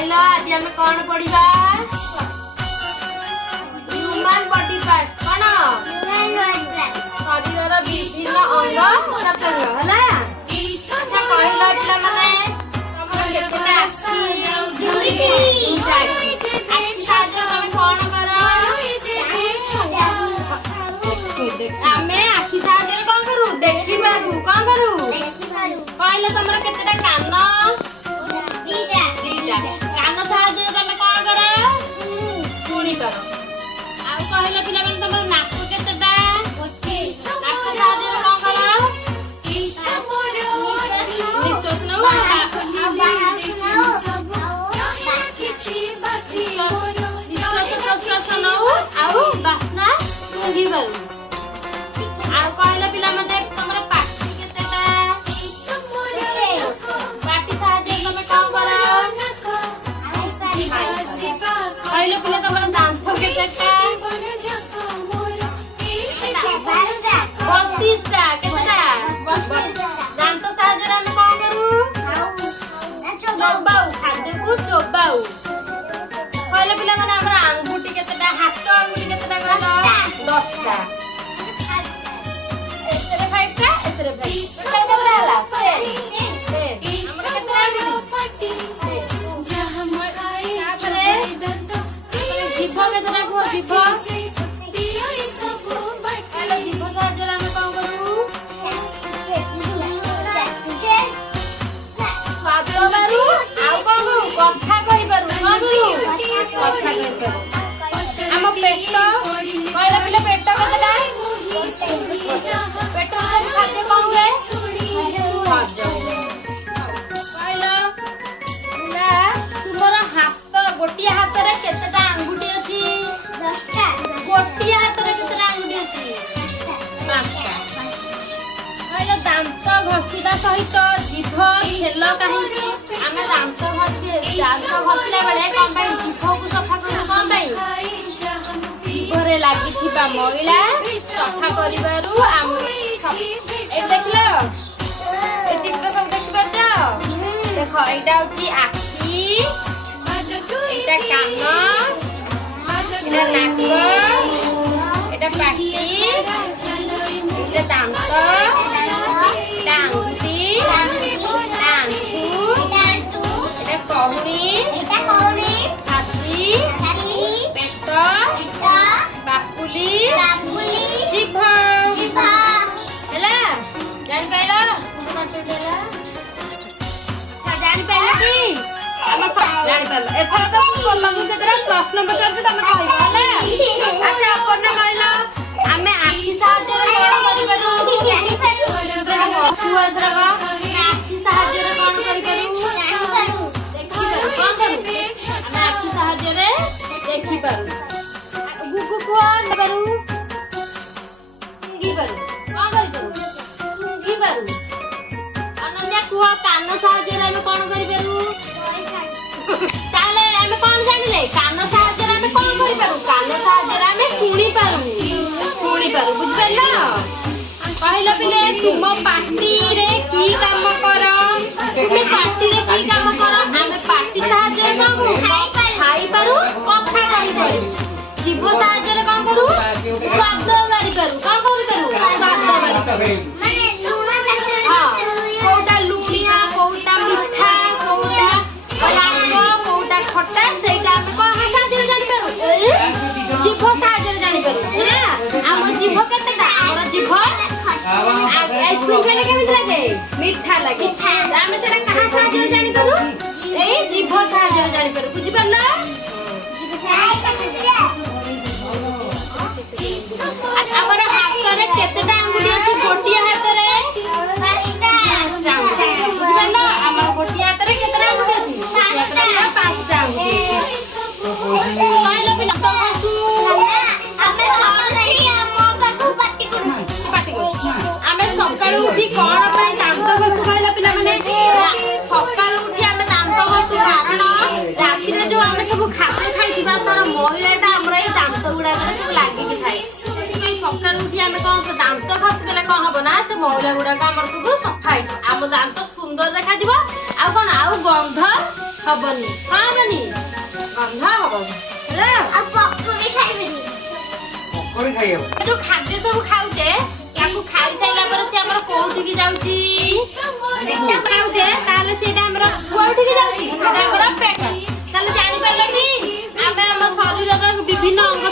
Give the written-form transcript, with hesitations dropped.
କହିଲ ଆଜି ଆମେ କଣ ପଢିବା? Human body part. କଣ? ଶରୀରର ବିଭିନ୍ନ ଅଙ୍ଗ ପ୍ରତ୍ୟଙ୍ଗ ହେଲା। ଆଚ୍ଛା କହିଲ ପିଲାମାନେ ତମର କେତେଟା ଆଖି? ଆଖି ସାହାଯ୍ୟରେ ତମେ କଣ କର? ଆମେ ଆଖି ସାହାଯ୍ୟରେ କଣ କରୁ? ଦେଖିପାରୁ। କଣ କରୁ? କହିଲ ତମର କେତେଟା କାନ? ଦିଟା। କାନ ସାହାଯ୍ୟରେ ତମେ କଣ କର? ଶୁଣିପାର। ଆଉ କହିଲ ପିଲାମାନେ ତମର ନାକ କେତେଟା? ନାକ ସାହାଯ୍ୟରେ କଣ କର? ନିଶ୍ୱାସ ନଉ। ନିଶ୍ୱାସ ନଉ ଆଉ ବାସ୍ନା ଶୁଙ୍ଘିପାରୁ। ଆଉ କହିଲ ପିଲାମାନେ ତମର ପାଟି କେତେଟା? ପାଟି ସାହାଯ୍ୟରେ ତମେ କଣ କର? କହିଲ ପିଲା ତମର ଦାନ୍ତ କେତେଟା? 32ଟା। କେତେଟା? ଦାନ୍ତ ସାହାଯ୍ୟରେ ଆମେ କଣ କରୁ? ଚୋବାଉ। ଖାଦ୍ୟକୁ ଚୋବାଉ। କହିଲ ପିଲାମାନେ ଆମର ଆଙ୍ଗୁଠି କେତେଟା? ହାତ ଆଙ୍ଗୁଠି କେତେଟା କହିଲ? 10ଟା। ଏଥିରେ 5ଟା, ଏଥିରେ 5। କେତେଟା ହେଲା? 10। ଆମର କେତେଟା ଆଙ୍ଗୁଠି? ଜିଭ କେତେଟା କୁହ? ଜିଭ ସାହାଯ୍ୟରେ ଆମେ କଣ କରୁ? ସ୍ୱାଦ ବାରୁ। ଆଉ କଣ କରୁ? କଥା କହିପାରୁ। କଣ କରୁ? କଥା କହିପାରୁ। ଆମ ପେଟ କହିଲା ପିଲା ପେଟ କେତେଟା? ପେଟ ଖାଦ୍ୟ କଣ ହୁଏ? କହିଲ ପିଲା ତୁମର ହାତ ଗୋଟିଏ ହାତରେ କେତେଟା ଆଙ୍ଗୁଠି ଅଛି? 10ଟା। ଗୋଟିଏ ହାତରେ କେତେଟା ଆଙ୍ଗୁଠି ଅଛି? 5ଟା। କହିଲ ଦାନ୍ତ ଘଷିବା ସହିତ ଜିଭ ଖେଳ କାହିଁକି? ଆମେ ଦାନ୍ତ ଘଷିଲା ବେଳେ କଣ ପାଇଁ ଜିଭକୁ ସଫା କରୁ? କଣ ପାଇଁ? ଜିଭରେ ଲାଗିଥିବା ମଇଳା ସଫା କରିବାରୁ ଆମେ ଏଇ ଦେଖିଲ ଏ ଚିତ୍ର ସବୁ ଦେଖିପାରୁଛ? ଦେଖ ଏଇଟା ହଉଛି ଆଖି, ଏଇଟା କାନ, ଏଇଟା ନାକ, ଏଇଟା ପାଟି, ଏଇଟା ଦାନ୍ତ, ଏଇଟା ଆଙ୍ଗୁଠି, ଏଇଟା ଆଣ୍ଠୁ, ଏଇଟା କହୁଣି, ଛାତି, ପେଟ, ବାକୁଲି, ଜିଭ। ହେଲା? ଜାଣିପାରିଲ? ଜାଣିପାରିଲ କି? ଜାଣିପାରିଲ। ଏଥର ତ ତମକୁ କେତେଟା ପ୍ରଶ୍ନ ପଚାରୁଛି ତମେ କହିବ ହେଲା? ଆଚ୍ଛା ଆପଣ କହିଲ ଆମେ ଆଖି ସାହାଯ୍ୟରେ କଣ କରିପାରୁ? କୁହ ଏଥରକ ଆଖି ସାହାଯ୍ୟରେ କଣ କରିପାରୁ? ଦେଖିପାରୁ। କଣ କରୁ? ଆମେ ଆଖି ସାହାଯ୍ୟରେ ଦେଖିପାରୁ। ଗୁଗୁ କୁହ ପାରୁ। ଶୁଙ୍ଘିପାରୁ। କଣ କରିପାରୁ? ଶୁଙ୍ଘିପାରୁ। ଅନନ୍ୟା କୁହ କାନ ସାହାଯ୍ୟରେ ଆମେ କଣ କରିପାରୁ? ତାହେଲେ ଆମେ କଣ ଜାଣିଲେ? କାନ ସାହାଯ୍ୟରେ ଆମେ କଣ କରିପାରୁ? କାନ ସାହାଯ୍ୟରେ ଆମେ ଶୁଣିପାରୁ। ବୁଝିପାରିଲ? କହିଲ ପିଲେ ତୁମ ପାଟିରେ କି କାମ କର? ତୁମେ ପାଟିରେ କି କାମ କର? ଆମେ ପାଟି ସାହାଯ୍ୟରେ କଣ କରୁ? ଖାଇପାରୁ, କଥା କହିପାରୁ। ଜିଭ ସାହାଯ୍ୟରେ କଣ କରୁ? ସ୍ୱାଦ ବାରିପାରୁ। କଣ କରିପାରୁ? ସ୍ୱାଦ ବାରିପାରୁ। କୋଉଟା ଲୁଣିଆ, କୋଉଟା ମିଠା, କୋଉଟା ରାଗ, କୋଉଟା ଖଟା, ସେଇଟା ଆମେ କଣ ସାହାଯ୍ୟରେ ଜାଣିପାରୁ? ଜିଭ ସାହାଯ୍ୟରେ ଜାଣିପାରୁ। ଆମ ଜିଭ କେତେଟା? ଆମର ଜିଭ ଆଇସ୍କ୍ରିମ ଖାଇଲେ କେମିତି ଲାଗେ? ମିଠା ଲାଗେ। ଆମେ ସେଟା କାହା ସାହାଯ୍ୟରେ ଜାଣିପାରୁ? ଏଇ ଜିଭ ସାହାଯ୍ୟରେ ଜାଣିପାରୁ। ବୁଝିପାରିଲ? ଆମର ହାତରେ କେତେଟା ଆଙ୍ଗୁଠି ଅଛି? ଗୋଟିଏ ହାତରେ 5ଟା ଆଙ୍ଗୁଠି। ବୁଝିପାରିଲ? ଆମର ଗୋଟିଏ ହାତରେ କେତେଟା ଆଙ୍ଗୁଠି ଅଛି? 5ଟା ଆଙ୍ଗୁଠି। କହିଲ ପିଲା ଆମେ ସକାଳୁ ଉଠି କଣ ପାଇଁ ଦାନ୍ତ ଘଷୁ? କହିଲ ପିଲାମାନେ ସକାଳୁ ଉଠି ଆମେ ଦାନ୍ତ ଘଷୁ କାରଣ ରାତିରେ ଯୋଉ ଆମେ ସବୁ ଖାଦ୍ୟ ଖାଇଥିବା ତାର ମଇଳାଟା ଆମର ଏଇ ଦାନ୍ତ ଗୁଡାକରେ ସବୁ ଲାଗିକି ଥାଏ। ସେଥିପାଇଁ ସକାଳୁ ଉଠି ଆମେ କଣ ଦାନ୍ତ ଘଷିଦେଲେ କଣ ହବ ନା ସେ ମଇଳା ଗୁଡାକ ଆମର ସବୁ ସଫା ହେଇଯିବ। ଆମ ଦାନ୍ତ ସୁନ୍ଦର ଦେଖାଯିବ। ଆଉ କଣ? ଆଉ ଗନ୍ଧ ହବନି ହବନି ଗନ୍ଧ ହବନି ହେଲା ଆଉ ପକୁଡି ଖାଇବେନି। ପକୋଡି ଖାଇବାକୁ ଯୋଉ ଖାଦ୍ୟ ସବୁ ଖାଉଛେ ତାକୁ ଖାଇସାରିଲା ପରେ ସେ ଆମର କୋଉଠିକି ଯାଉଛି ପେଟ ଖାଉଛେ ତାହେଲେ ସେଇଟା ଆମର କୋଉଠିକି ଯାଉଛି ସେଇଟା ଆମର ପେଟ ତାହେଲେ ଜାଣିପାରିଲେ କି ଆମେ ଆମ ଶରୀରର ବିଭିନ୍ନ ଅଙ୍ଗ